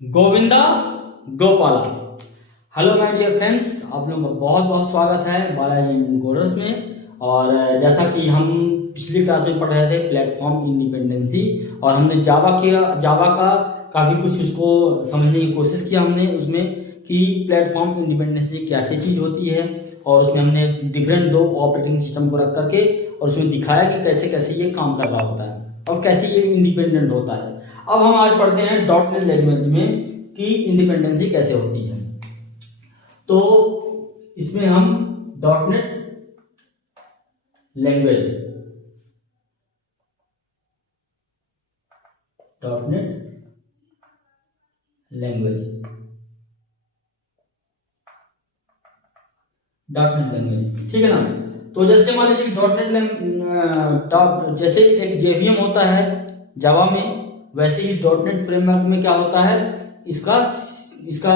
Govinda Gopala. Hello my dear friends, आप लोगों का बहुत बहुत स्वागत है बालाजी कोर्स में। और जैसा कि हम पिछली क्लास में पढ़ रहे थे प्लेटफॉर्म इंडिपेंडेंसी, और हमने जावा का काफ़ी कुछ उसको समझने की कोशिश किया हमने उसमें कि प्लेटफॉर्म इंडिपेंडेंसी कैसी चीज़ होती है। और उसमें हमने डिफरेंट दो ऑपरेटिंग सिस्टम को रख करके और उसमें दिखाया कि कैसे कैसे ये काम कर रहा होता है और कैसे ये इंडिपेंडेंट होता है। अब हम आज पढ़ते हैं डॉट नेट लैंग्वेज में कि इंडिपेंडेंसी कैसे होती है। तो इसमें हम dot net language dot net language ठीक है ना। तो जैसे मान लीजिए डॉट नेट जैसे एक जेवीएम होता है जावा में, वैसे ही डॉट नेट फ्रेमवर्क में क्या होता है, इसका इसका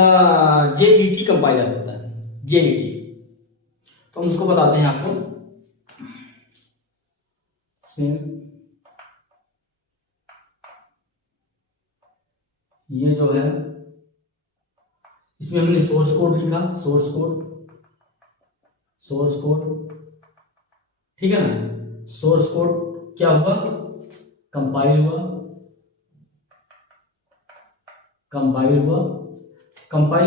जेईटी कंपाइलर होता है, जेईटी। तो हम उसको बताते हैं आपको। ये जो है इसमें हमने सोर्स कोड लिखा, सोर्स कोड ठीक है ना। सोर्स कोड क्या हुआ, कंपाइल हुआ, कंपाइल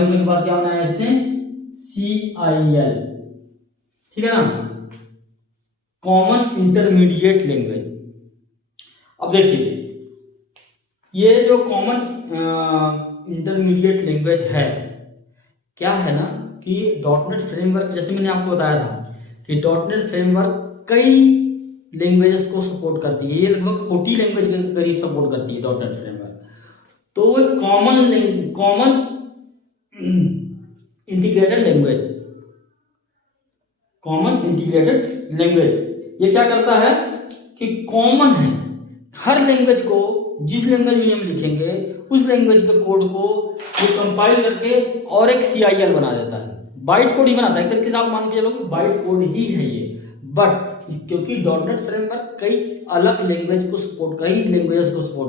होने के बाद क्या बनाया इसने, CIL, ठीक है ना, कॉमन इंटरमीडिएट लैंग्वेज। अब देखिए ये जो कॉमन इंटरमीडिएट लैंग्वेज है, क्या है ना कि डॉट नेट फ्रेमवर्क, जैसे मैंने आपको बताया था कि डॉट नेट फ्रेमवर्क कई लैंग्वेजेस को सपोर्ट करती है। ये लगभग 40 लैंग्वेज के करीब सपोर्ट करती है डॉट नेट फ्रेमवर्क। तो वो कॉमन इंटीग्रेटेड लैंग्वेज ये क्या करता है कि कॉमन है हर लैंग्वेज को, जिस लैंग्वेज में हम लिखेंगे उस लैंग्वेज के कोड को ये कंपाइल करके और एक CIL बना देता है। बाइट कोड ही बनाता है, एक तरीके से आप मान के चलो कि बाइट कोड ही है ये। बट क्योंकि डॉट नेट फ्रेमवर्क कई लैंग्वेजेस को सपोर्ट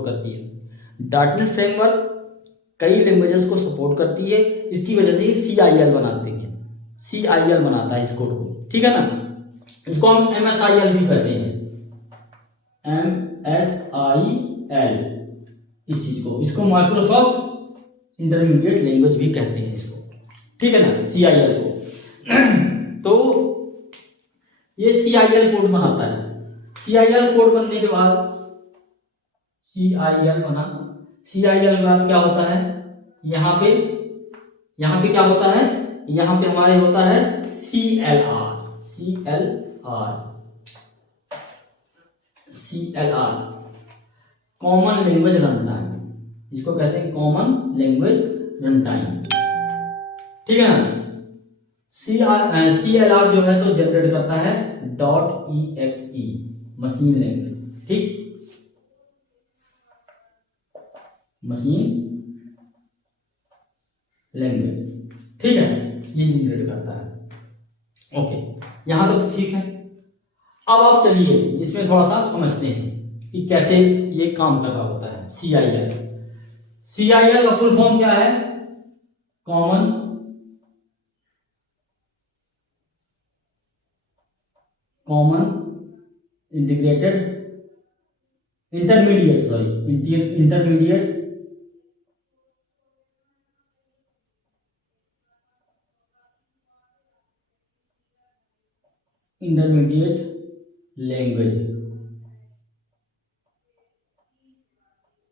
करती है, डॉट नेट फ्रेमवर्क कई लैंग्वेजेस को सपोर्ट करती है, इसकी वजह से CIL बनाती है, CIL बनाता है इस कोड को, ठीक है ना। इसको हम MSIL भी कहते हैं, MSIL इस चीज को, इसको माइक्रोसॉफ्ट इंटरमीडिएट लैंग्वेज भी कहते हैं इसको, ठीक है ना, CIL को। तो ये CIL कोड बनाता है। CIL कोड बनने के बाद CIL बना, CIL के बाद क्या होता है, यहाँ पे क्या होता है, यहाँ पे हमारे होता है CLR common language run time, इसको कहते हैं कॉमन लैंग्वेज रन टाइम, ठीक है ना। CLR जो है तो जनरेट करता है .exe मशीन लैंग्वेज, ठीक, मशीन लैंग्वेज, ठीक है, ये जनरेट करता है। ओके, यहां तक तो ठीक है। अब आप चलिए इसमें थोड़ा सा समझते हैं कि कैसे ये काम कर रहा होता है। CIL का फुल फॉर्म क्या है, कॉमन इंटीग्रेटेड इंटरमीडिएट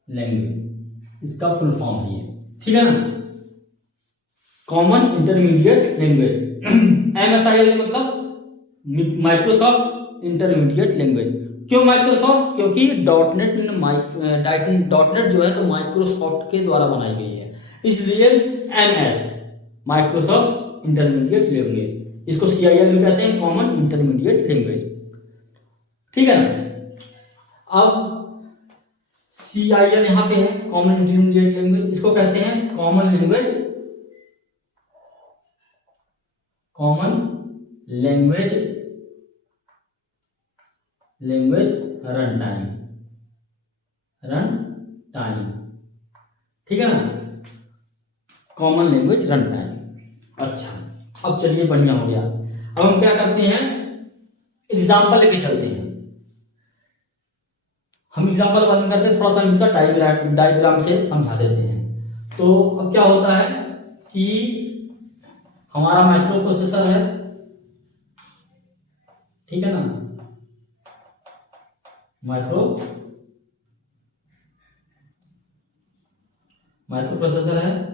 लैंग्वेज, इसका फुल फॉर्म है ये, ठीक है ना, कॉमन इंटरमीडिएट लैंग्वेज। MSIL मतलब माइक्रोसॉफ्ट इंटरमीडिएट लैंग्वेज। क्यों माइक्रोसॉफ्ट, क्योंकि डॉट नेट जो है तो माइक्रोसॉफ्ट के द्वारा बनाई गई है, इसलिए MS माइक्रोसॉफ्ट इंटरमीडिएट लैंग्वेज, इसको CIL भी कहते हैं, कॉमन इंटरमीडिएट लैंग्वेज, ठीक है ना। अब CIL यहाँ पे है, कॉमन इंटरमीडिएट लैंग्वेज, इसको कहते हैं कॉमन लैंग्वेज रन टाइम, ठीक है ना। Common language run time. अच्छा, अब चलिए बढ़िया हो गया। अब हम क्या करते हैं, एग्जाम्पल लेके चलते हैं। हम एग्जाम्पल वर्णन करते हैं, थोड़ा सा इसका डायग्राम से समझा देते हैं। तो अब क्या होता है कि हमारा माइक्रो प्रोसेसर है, ठीक है ना, माइक्रो प्रोसेसर है।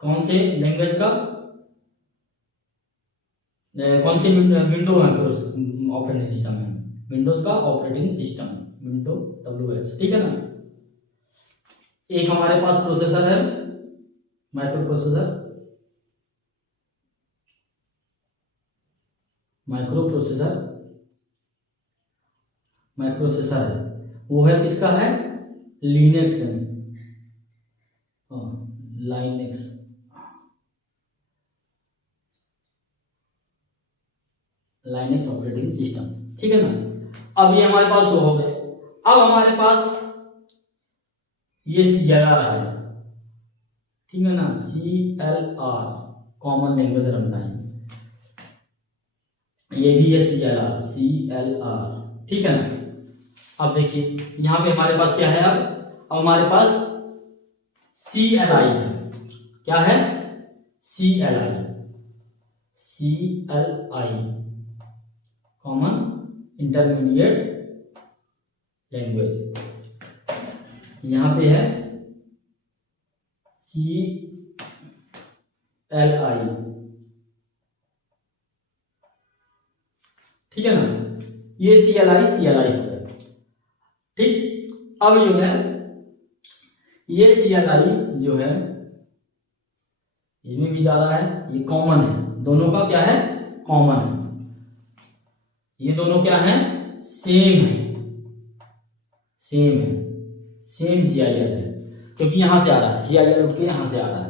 कौन से लैंग्वेज का, कौन सी विंडो ऑपरेटिंग सिस्टम है, विंडोज का ऑपरेटिंग सिस्टम, विंडो WS, ठीक है ना। एक हमारे पास प्रोसेसर है, माइक्रो प्रोसेसर, माइक्रो प्रोसेसर है, वो है किसका है, लिनक्स है, लाइनेक्स, लाइनेक्स ऑपरेटिंग सिस्टम, ठीक है ना। अब ये हमारे पास दो हो गए। अब हमारे पास ये CLR है, ठीक है ना, CLR common language run time, ये भी है CLR, ठीक है ना। अब देखिए यहां पे हमारे पास क्या है, अब हमारे पास CLI है, क्या है, CLI कॉमन इंटरमीडिएट लैंग्वेज, यहां पे है CLI, ठीक है ना। ये CLI हो गया, ठीक। अब जो है ये CLI जो है, इसमें भी जा रहा है, ये कॉमन है, दोनों का क्या है, कॉमन है, ये दोनों क्या है, सेम है, सेम CIL है, क्योंकि यहां से आ रहा है, CIL उठ के यहां से आ रहा है।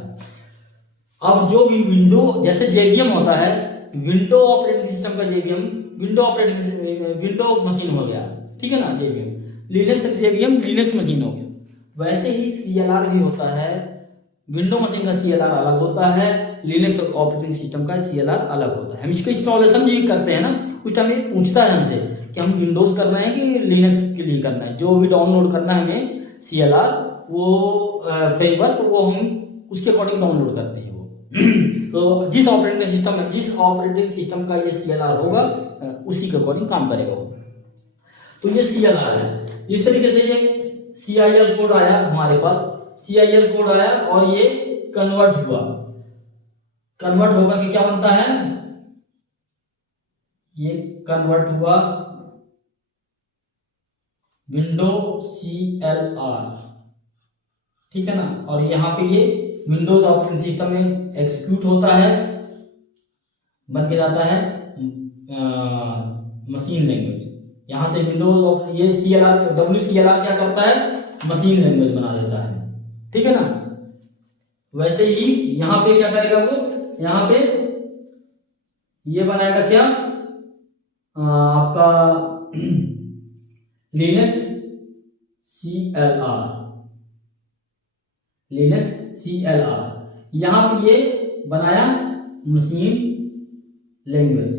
अब जो भी विंडो, जैसे JVM होता है, विंडो ऑपरेटिंग सिस्टम का JVM, विंडो मशीन हो गया, ठीक है ना, JVM, Linux JVM Linux machine हो गया। वैसे ही CLR भी होता है, विंडो मशीन का CLR अलग होता है, लिनक्स ऑपरेटिंग सिस्टम का CLR अलग होता है। हम इसका इंस्टॉलेशन भी करते हैं ना, उस टाइम ये पूछता है हमसे कि हम विंडोज करना है कि लिनक्स के लिए करना है, जो भी डाउनलोड करना है हमें CLR, वो फ्रेमवर्क, वो हम उसके अकॉर्डिंग डाउनलोड करते हैं वो। तो जिस ऑपरेटिंग सिस्टम का ये CLR होगा, उसी के अकॉर्डिंग काम करेगा वो। तो ये CLR है। जिस तरीके से ये CIL कोड आया हमारे पास, CIL कोड आया और ये कन्वर्ट होकर के क्या बनता है, ये कन्वर्ट हुआ विंडो CLR, ठीक है ना। और यहां पे ये विंडोज ऑपरेटिंग सिस्टम में एग्जीक्यूट होता है, बन के जाता है मशीन लैंग्वेज। यहां से विंडोज ये WCLR क्या करता है, मशीन लैंग्वेज बना देता है, ठीक है ना। वैसे ही यहां पे क्या करेगा वो, यहां पे ये बनाएगा क्या, आपका लिनक्स CLR, यहां पे ये बनाया मशीन लैंग्वेज।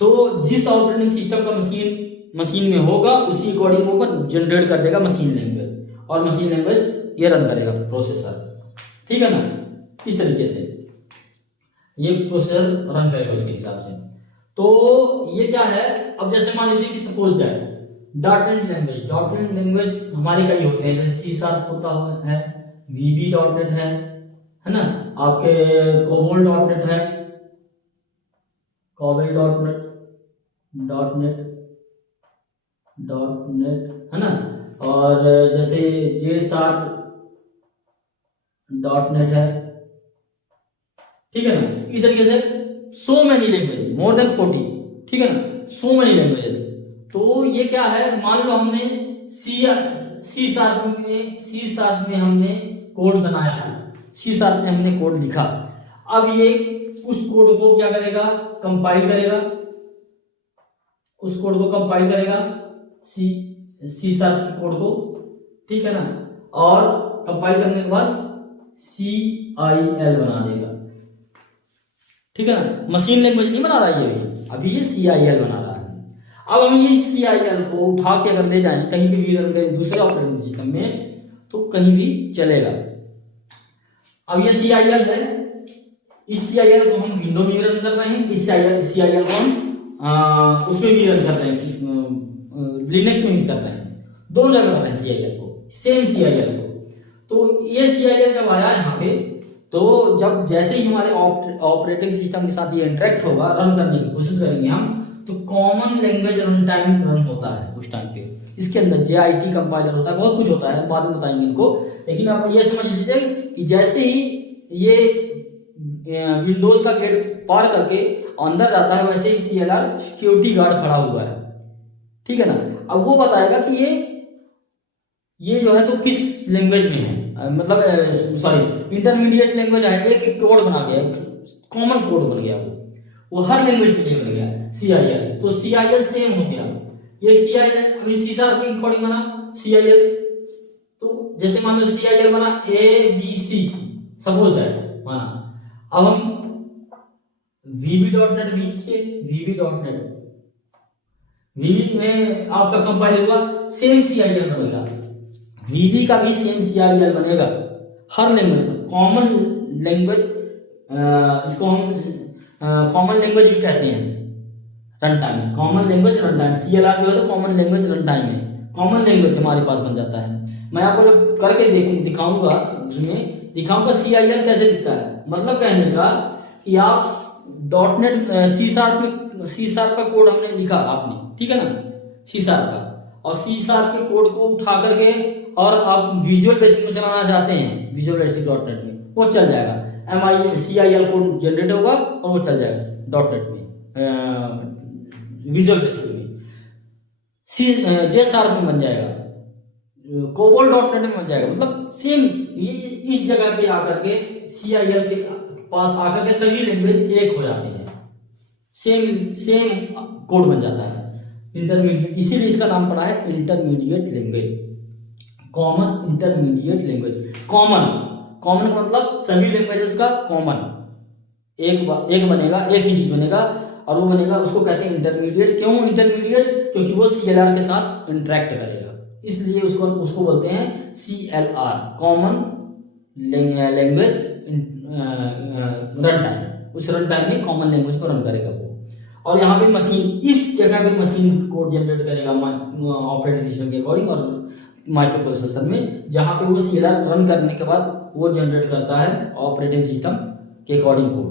तो जिस ऑपरेटिंग सिस्टम का मशीन में होगा, उसी अकॉर्डिंग वो जनरेट कर देगा मशीन लैंग्वेज, और मशीन लैंग्वेज ये रन करेगा प्रोसेसर, ठीक है ना। इस तरीके से ये प्रोसेसर रन करेगा उसके हिसाब से। तो ये क्या है, अब जैसे मान लीजिए कि सपोज दैट डॉटनेट लैंग्वेज हमारे कई होते हैं, जैसे C# होता है, VB.NET है ना, आपके COBOL.NET है, .NET है ना, और जैसे J#.NET है, ठीक है ना। इस तरीके से so many language, more than 40, ठीक है ना, सो मेनी लैंग्वेजेस। तो ये क्या है, मान लो हमने C# में हमने कोड बनाया, C# में हमने कोड लिखा। अब ये उस कोड को क्या करेगा, कंपाइल करेगा, उस कोड को कंपाइल करेगा, C# कोड को, ठीक है ना। और कंपाइल करने के बाद CIL बना देगा, ठीक है ना। मशीन लैंग्वेज नहीं बना रहा है ये, अभी ये CIL बना रहा है। अब हम ये CIL को उठा के अगर ले जाएं कहीं भी रन करें दूसरे ऑपरेटिंग सिस्टम में तो कहीं भी चलेगा। अब ये CIL है, इस CIL को हम विंडो में रन कर रहे हैं, इस CIL को हम उसमें भी रन कर रहे हैं, लिनक्स में भी कर रहे हैं, दोनों जगह कर रहे हैं CIL को, सेम CIL को। तो ये CIL जब आया यहाँ पे, तो जब जैसे ही हमारे ऑपरेटिंग सिस्टम के साथ ये इंटरेक्ट होगा, रन करने की कोशिश करेंगे हम, तो common language run time run होता है उस टाइम पे। इसके अंदर JIT कंपाइलर होता है, बहुत कुछ होता है, बाद में बताएंगे इनको। लेकिन आप ये समझ लीजिए कि जैसे ही ये विंडोज का गेट पार करके अंदर जाता है, वैसे ही CLR सिक्योरिटी गार्ड खड़ा हुआ है, ठीक है ना। अब वो बताएगा कि ये जो है तो किस लैंग्वेज में है, मतलब सॉरी इंटरमीडिएट लैंग्वेज है, एक कोड बना गया, कॉमन कोड बन गया, वो हर लैंग्वेज के लिए बन गया CIL। तो CIL सेम हो गया, ये CIL अभी C# में कोडिंग बना CIL, तो जैसे मान लो CIL बना ABC, सपोज दैट माना। अब हम VB.NET भी किए, VB में आपका कंपाइल हुआ, सेम CIL बनेगा, VB का भी सेम CIL बनेगा, हर लैंग्वेज का कॉमन लैंग्वेज, इसको हम कॉमन लैंग्वेज भी कहते हैं, run time, common language run time. CLR जो है तो कॉमन लैंग्वेज रन टाइम है, कॉमन लैंग्वेज हमारे पास बन जाता है। मैं आपको जब करके दिखाऊंगा, उसमें दिखाऊंगा CIL कैसे दिखता है। मतलब कहने का कि आप .NET C# का कोड हमने लिखा आपने, ठीक है ना, C# का, और C# के कोड को उठा करके और आप विजुअल बेसिक में चलाना चाहते हैं, विजुअल बेसिक .NET में, वो चल जाएगा। CIL कोड जनरेट होगा और वो चल जाएगा .NET में, विजुअल बेसिक में। J# में बन जाएगा, COBOL.NET में बन जाएगा। मतलब सेम इस जगह पे आकर के CIL के पास आकर के सभी लैंग्वेज एक हो जाते हैं, सेम कोड बन जाता है, इंटरमीडिएट। इसीलिए इसका नाम पड़ा है intermediate language, common intermediate language. Common का मतलब सभी लैंग्वेजेस का कॉमन एक बनेगा, एक ही चीज बनेगा, और वो बनेगा, उसको कहते हैं इंटरमीडिएट। क्यों इंटरमीडिएट? क्योंकि वो CLR के साथ इंटरेक्ट करेगा, इसलिए उसको बोलते हैं CLR, common language run time. उस रन टाइम में कॉमन लैंग्वेज को रन करेगा वो। और यहाँ पे मशीन, इस जगह पे मशीन कोड जनरेट करेगा ऑपरेटिंग सिस्टम के अकॉर्डिंग और माइक्रो प्रोसेसर में, जहाँ पे वो CLR रन करने के बाद वो जनरेट करता है ऑपरेटिंग सिस्टम के अकॉर्डिंग कोड।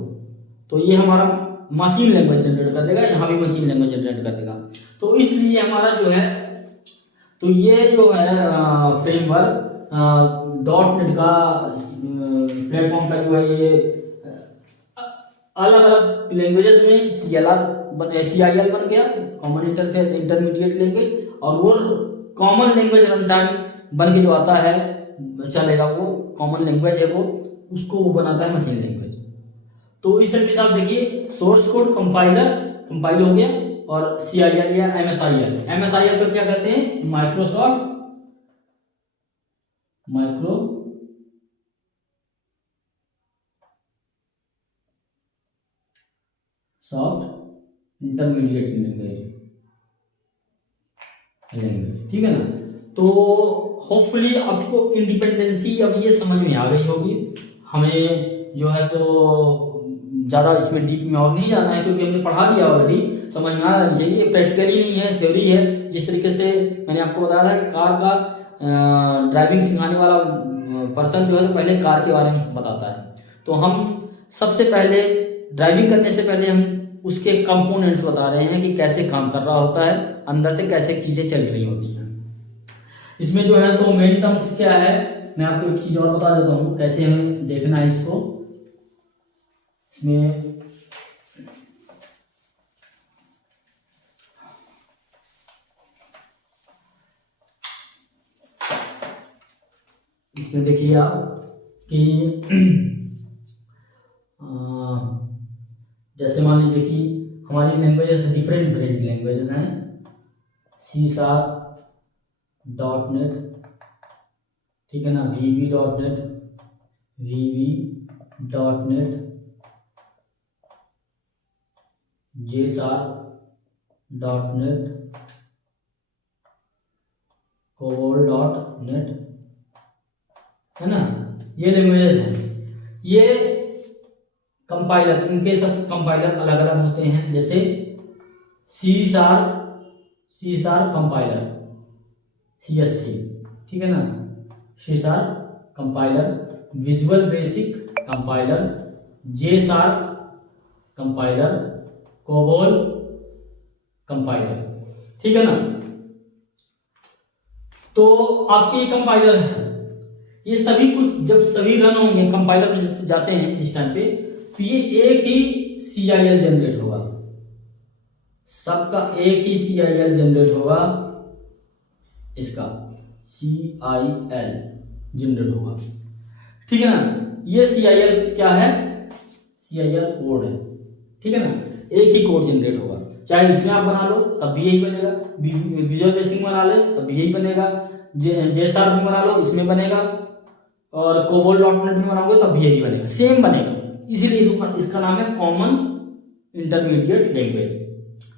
तो ये हमारा मशीन लैंग्वेज जनरेट कर देगा, यहाँ भी मशीन लैंग्वेज जनरेट कर देगा। तो इसलिए हमारा जो है, तो ये जो है फ्रेमवर्क .NET का प्लेटफॉर्म का जो है, ये अलग अलग लैंग्वेजेस में CIL बन गया, कॉमन इंटरमीडिएट लैंग्वेज, और वो कॉमन लैंग्वेज रन टाइम बन के जो आता है चलेगा, वो कॉमन लैंग्वेज है वो, उसको वो बनाता है मशीन लैंग्वेज। तो इस तरीके से आप देखिए, सोर्स कोड कंपाइल हो गया, और CIL या MSIL को क्या कहते हैं? माइक्रोसॉफ्ट इंटरमीडिएट लैंग्वेज, ठीक है ना। तो होपफुली आपको इंडिपेंडेंसी अब ये समझ में आ गई होगी। हमें जो है तो ज़्यादा इसमें डीप में और नहीं जाना है, क्योंकि हमने पढ़ा दिया ऑलरेडी, समझ में आ जानी चाहिए। प्रैक्टिकली नहीं है, थ्योरी है। जिस तरीके से मैंने आपको बताया था कि कार का ड्राइविंग सिखाने वाला पर्सन जो है तो पहले कार के बारे में बताता है, तो हम सबसे पहले ड्राइविंग करने से पहले हम उसके कंपोनेंट्स बता रहे हैं कि कैसे काम कर रहा होता है, अंदर से कैसे चीज़ें चल रही होती हैं। इसमें जो है तो मेन टर्म्स क्या है, मैं आपको एक चीज़ और बता देता हूँ कैसे हमें देखना है इसको। इसमें देखिए आप कि जैसे मान लीजिए कि हमारी लैंग्वेजेस डिफरेंट लैंग्वेजेस हैं, C#, .NET, ठीक है ना, VB.NET, VB.NET, JSharp.NET, COBOL.NET, है ना। ये लैंग्वेजेस हैं। ये कंपाइलर, इनके सब कंपाइलर अलग अलग होते हैं। जैसे सी शार्प कंपाइलर, CSC, ठीक है ना, C sharp compiler, visual basic compiler, J sharp compiler, COBOL compiler, ठीक है ना। तो आपके ये कंपाइलर हैं, ये सभी कुछ जब सभी रन होंगे कंपाइलर में जाते हैं जिस टाइम पे, तो ये एक ही CIL जनरेट होगा, सबका एक ही CIL जनरेट होगा, इसका CIL जनरेट होगा, ठीक है ना। ये CIL क्या है, CIL कोड है, ठीक है ना। एक ही कोड जनरेट होगा, चाहे इसमें आप बना लो तब भी यही बनेगा, विजुअल बेसिक बना ले तब भी यही बनेगा, जे शार्प में बना लो इसमें बनेगा, और COBOL.NET में बनाओगे तब भी यही बनेगा, सेम बनेगा। इसीलिए इसका नाम है कॉमन इंटरमीडिएट लैंग्वेज,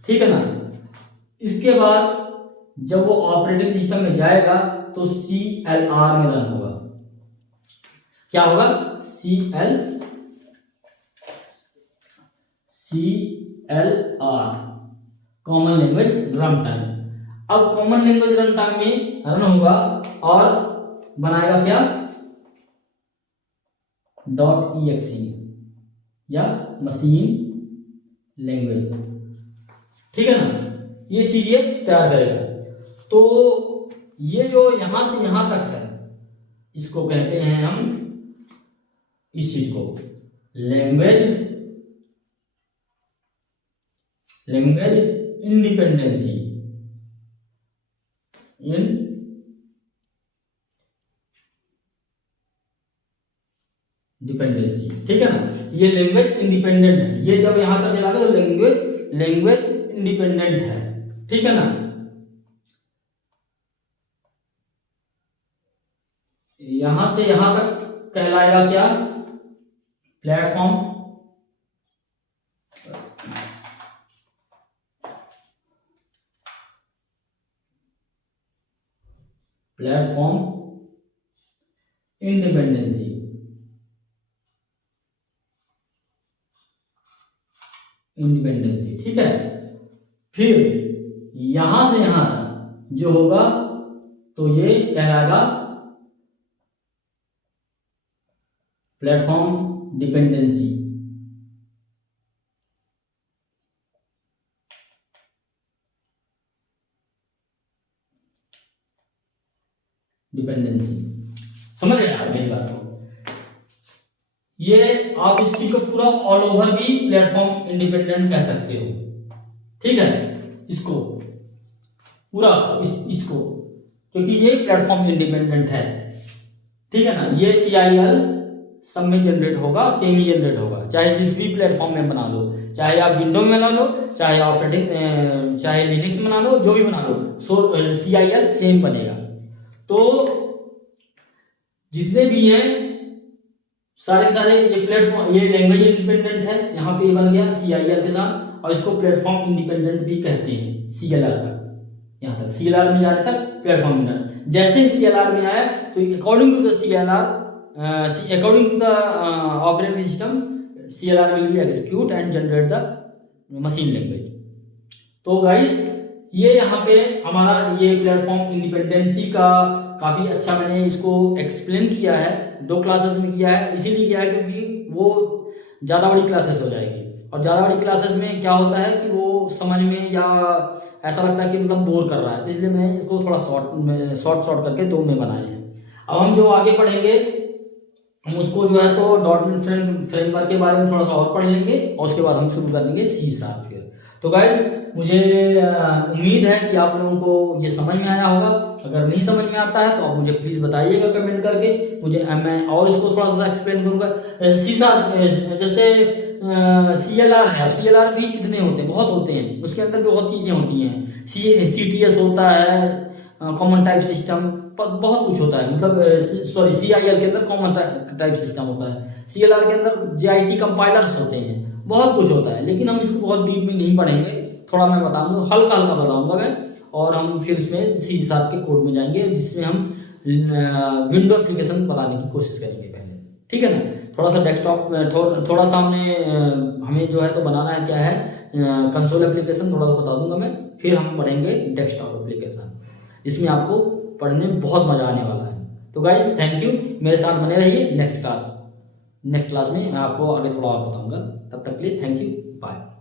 ठीक है ना। इसके बाद जब वो ऑपरेटिंग सिस्टम में जाएगा तो CLR में रन होगा। क्या होगा, CLR, common language run time. अब कॉमन लैंग्वेज रन टाइम में रन होगा और बनाएगा क्या, .exe या मशीन लैंग्वेज, ठीक है ना। ये चीज ये तैयार करेगा। तो ये जो यहां से यहां तक है, इसको कहते हैं हम, इस चीज को लैंग्वेज इंडिपेंडेंसी, ठीक है ना। ये लैंग्वेज इंडिपेंडेंट है, ये जब यहां तक चला गया तो लैंग्वेज इंडिपेंडेंट है, ठीक है ना। यहां से यहां तक कहलाएगा क्या, प्लेटफॉर्म इंडिपेंडेंसी, ठीक है। फिर यहां से यहां तक जो होगा तो ये कहलाएगा प्लेटफॉर्म डिपेंडेंसी, समझ रहे आप मेरी बात को। ये आप इस चीज को पूरा ऑल ओवर भी प्लेटफॉर्म इंडिपेंडेंट कह सकते हो, ठीक है। इसको पूरा इसको, क्योंकि ये प्लेटफॉर्म इंडिपेंडेंट है, ठीक है ना। ये CIL सब में जनरेट होगा, सेम ही जनरेट होगा, चाहे जिस भी प्लेटफॉर्म में बना लो, चाहे आप विंडो में बना लो, चाहे ऑपरेटिंग चाहे लिनक्स में बना लो, जो भी बना लो, CIL सेम बनेगा। तो जितने भी हैं सारे के सारे ये प्लेटफॉर्म, ये लैंग्वेज इंडिपेंडेंट है, यहाँ पे ये बन गया CIL के साथ, और इसको प्लेटफॉर्म इंडिपेंडेंट भी कहते हैं। CLR तक, यहाँ तक CLR में जाने तक प्लेटफॉर्म इंडिपेंडेंट। जैसे ही CLR में आया तो according to the CLR, according to the operating system, CLR will be execute and generate the machine language. तो गाइस ये यहाँ पे हमारा ये प्लेटफॉर्म इंडिपेंडेंसी का काफ़ी अच्छा मैंने इसको एक्सप्लेन किया है, 2 क्लासेस में किया है। इसीलिए किया है क्योंकि वो ज़्यादा बड़ी क्लासेस हो जाएगी, और ज़्यादा बड़ी क्लासेस में क्या होता है कि वो समझ में या ऐसा लगता है कि मतलब बोर कर रहा है, तो इसलिए मैं इसको थोड़ा शॉर्ट करके 2 में बनाए हैं। अब हम जो आगे पढ़ेंगे हम उसको जो है तो .NET फ्रेमवर्क के बारे में थोड़ा सा और पढ़ लेंगे, और उसके बाद हम शुरू कर देंगे C#। फिर तो गाइस मुझे उम्मीद है कि आप लोगों को ये समझ में आया होगा। अगर नहीं समझ में आता है तो आप मुझे प्लीज़ बताइएगा कमेंट करके, मैं और इसको थोड़ा सा एक्सप्लेन करूँगा। C#, जैसे CLR है, CLR भी कितने होते हैं, बहुत होते हैं, उसके अंदर भी बहुत चीज़ें होती हैं। CTS होता है, कॉमन टाइप सिस्टम, बहुत कुछ होता है, मतलब सॉरी CIL के अंदर कॉमन टाइप सिस्टम होता है, CLR के अंदर JIT कंपाइलर्स होते हैं, बहुत कुछ होता है। लेकिन हम इसको बहुत डीप में नहीं पढ़ेंगे, थोड़ा मैं बताऊंगा, हल्का हल्का बताऊंगा मैं, और हम फिर इसमें C# के कोड में जाएंगे, जिसमें हम विंडो एप्लीकेशन बताने की कोशिश करेंगे पहले, ठीक है ना। थोड़ा सा डेस्कटॉप, थोड़ा सा हमें जो है तो बनाना है क्या है, कंसोल एप्लीकेशन थोड़ा बता दूंगा मैं, फिर हम पढ़ेंगे डेस्कटॉप एप्लीकेशन, जिसमें आपको पढ़ने में बहुत मजा आने वाला है। तो गाइस थैंक यू, मेरे साथ बने रहिए। नेक्स्ट क्लास में मैं आपको आगे थोड़ा और बताऊंगा। तब तक के लिए थैंक यू, बाय।